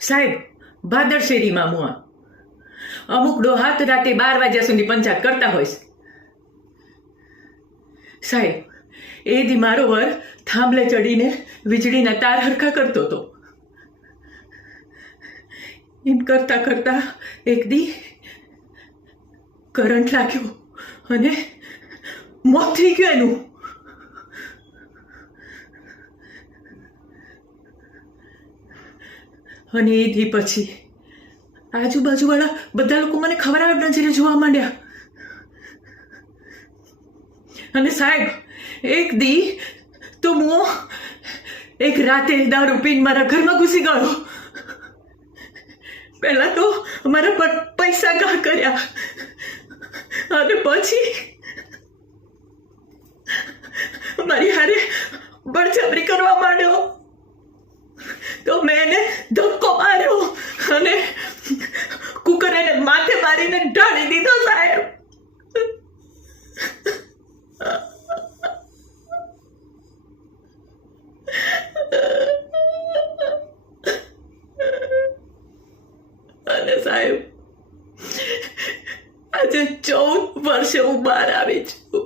સાહેબ, ભાદર શેરીમાં મુઆ અમુક ડોહાત રાતે 12 વાગ્યા સુધી પંચાયત કરતા હોય છે. સાહેબ, એ દી મારો વર થાંભલે ચડીને વીજળીના તાર હરખા કરતો હતો. એમ કરતા કરતા એક દી કરંટ લાગ્યો અને મોત થઈ ગયું એનું. અને એ દી પછી આજુબાજુવાળા બધા લોકો મને ખવરાવ નજરે જોવા માંડ્યા. અને સાહેબ, એક દી તો હું એક રાતે દારૂ પીને મારા ઘરમાં ઘૂસી ગયો. પહેલા તો મારા પર પૈસા ઘા કર્યા અને પછી મારી હારે બળજબરી કરવા માંડ્યો. તો મેં એને ધક્કો માર્યો અને કુકર એને માથે મારીને ઢાળી દીધો. સાહેબ, અને સાહેબ, આજે 14 વર્ષે હું બહાર આવી છું.